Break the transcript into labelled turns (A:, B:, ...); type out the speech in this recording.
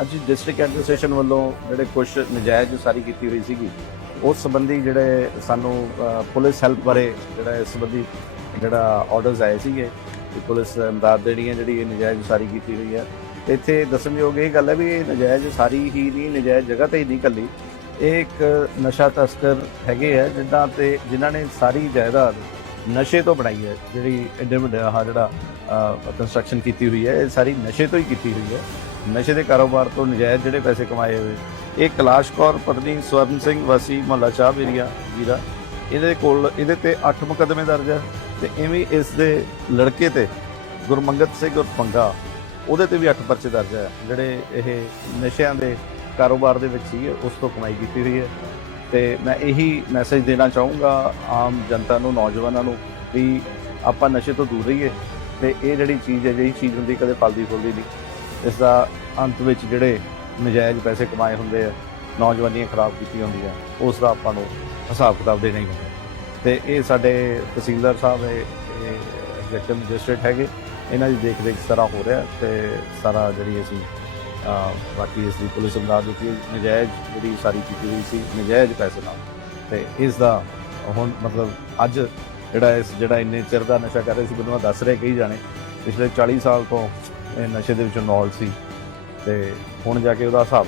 A: ਅੱਜ district administration ਵੱਲੋਂ ਜਿਹੜੇ ਕੁਝ ਨਜਾਇਜ਼ ਉਸਾਰੀ ਕੀਤੀ ਹੋਈ ਸੀਗੀ ਉਸ ਸੰਬੰਧੀ ਜਿਹੜੇ ਸਾਨੂੰ ਅ, ਪੁਲਿਸ ਹੈਲਪ ਬਾਰੇ ਜਿਹੜਾ ਇਸ ਸੰਬੰਧੀ ਜਿਹੜਾ ਆਰਡਰਸ ਆਏ ਸੀਗੇ ਕਿ ਪੁਲਿਸ ਇਮਦਾਦ ਦੇਣੀ ਹੈ ਜਿਹੜੀ ਇਹ ਨਜਾਇਜ਼ ਉਸਾਰੀ ਕੀਤੀ ਹੋਈ ਹੈ। ਇੱਥੇ ਦੱਸਣਯੋਗ ਇਹ ਗੱਲ ਹੈ ਵੀ ਇਹ ਨਜਾਇਜ਼ ਉਸਾਰੀ ਹੀ ਨਹੀਂ ਨਜਾਇਜ਼ ਜਗ੍ਹਾ ਤੇ ਹੀ ਨਹੀਂ ਕੱਲੀ ਇਹ ਇੱਕ ਨਸ਼ਾ ਤਸਕਰ ਹੈਗੇ ਆ, ਜਿੱਦਾਂ ਤੇ ਜਿਨ੍ਹਾਂ ਨੇ ਸਾਰੀ ਜਾਇਦਾਦ ਨਸ਼ੇ ਤੋਂ ਬਣਾਈ ਹੈ, ਜਿਹੜੀ ਐਡੇ ਵੱਡੇ ਆਹ ਜਿਹੜਾ ਕੰਸਟਰਕਸ਼ਨ ਕੀਤੀ ਹੋਈ ਹੈ, ਇਹ ਸਾਰੀ ਨਸ਼ੇ ਤੋਂ ਹੀ ਕੀਤੀ ਹੋਈ ਹੈ। ਨਸ਼ੇ ਦੇ ਕਾਰੋਬਾਰ ਤੋਂ ਨਜਾਇਜ਼ ਜਿਹੜੇ ਪੈਸੇ ਕਮਾਏ ਹੋਏ। ਇਹ ਕੈਲਾਸ਼ ਕੌਰ, ਪਤਨੀ ਸਵਰਨ ਸਿੰਘ, ਵਾਸੀ ਮੁਹੱਲਾ ਚਾਹ ਵੀਰੀਆ ਵੀਰਾ ਇਹਦੇ ਕੋਲ, ਇਹਦੇ ਤੇ 8 ਮੁਕੱਦਮੇ ਦਰਜ ਹੈ ਤੇ ਐਵੇਂ ਇਸ ਦੇ ਲੜਕੇ ਤੇ ਗੁਰਮੰਗਤ ਸਿੰਘ ਉਰਫ ਪੰਗਾ, ਉਹਦੇ ਤੇ ਵੀ 8 ਪਰਚੇ ਦਰਜ ਹੈ ਜਿਹੜੇ ਇਹ ਨਸ਼ਿਆਂ ਦੇ ਕਾਰੋਬਾਰ ਦੇ ਵਿੱਚ ਹੀ ਉਸ ਤੋਂ ਕਮਾਈ ਕੀਤੀ ਹੋਈ ਹੈ। ਤੇ ਮੈਂ ਇਹੀ ਮੈਸੇਜ ਦੇਣਾ ਚਾਹੂੰਗਾ ਆਮ ਜਨਤਾ ਨੂੰ, ਨੌਜਵਾਨਾਂ ਨੂੰ ਵੀ ਆਪਾਂ ਨਸ਼ੇ ਤੋਂ ਦੂਰ ਰਹੀਏ ਤੇ ਇਹ ਜਿਹੜੀ ਚੀਜ਼ ਹੈ, ਜਿਹੜੀ ਚੀਜ਼ ਹੁੰਦੀ ਕਦੇ ਪਲਦੀ ਫੁੱਲਦੀ ਨਹੀਂ। ਇਸ ਦਾ ਅੰਤ ਵਿੱਚ ਜਿਹੜੇ ਨਜਾਇਜ਼ ਪੈਸੇ ਕਮਾਏ ਹੁੰਦੇ ਆ, ਨੌਜਵਾਨੀਆਂ ਖਰਾਬ ਕੀਤੀਆਂ ਹੁੰਦੀਆਂ, ਉਸ ਦਾ ਆਪਾਂ ਨੂੰ ਹਿਸਾਬ ਕਿਤਾਬ ਦੇਣਾ ਹੀ ਹੁੰਦਾ ਤੇ ਇਹ ਸਾਡੇ ਤਹਿਸੀਲਦਾਰ ਸਾਹਿਬ ਇਹ ਐਗਜ਼ੈਕਟਿਵ ਮੈਜਿਸਟ੍ਰੇਟ ਹੈਗੇ, ਇਹਨਾਂ ਦੀ ਦੇਖ ਰੇਖ ਸਾਰਾ ਹੋ ਰਿਹਾ ਤੇ ਸਾਰਾ ਜਿਹੜੀ ਅਸੀਂ ਬਾਕੀ ਇਸ ਦੀ ਪੁਲਿਸ ਇਮਦਾਦ ਦਿੱਤੀ ਹੈ। ਨਜਾਇਜ਼ ਜਿਹੜੀ ਸਾਰੀ ਕੀਤੀ ਹੋਈ ਸੀ, ਨਜਾਇਜ਼ ਪੈਸੇ ਨਾਲ। ਤੇ ਇਸ ਦਾ ਹੁਣ ਮਤਲਬ ਅੱਜ ਜਿਹੜਾ ਇਸ ਜਿਹੜਾ ਇੰਨੇ ਚਿਰ ਦਾ ਨਸ਼ਾ ਕਰ ਰਹੇ ਸੀ, ਮੈਨੂੰ ਆਹ ਦੱਸ ਰਿਹਾ ਕਈ ਜਾਣੇ। ਪਿਛਲੇ 40 ਸਾਲ ਤੋਂ ਇਹ ਨਸ਼ੇ ਦੇ ਵਿੱਚ ਇਨਵੋਲਵ ਸੀ। ਤੇ ਹੁਣ ਜਾ ਕੇ ਉਹਦਾ ਹਿਸਾਬ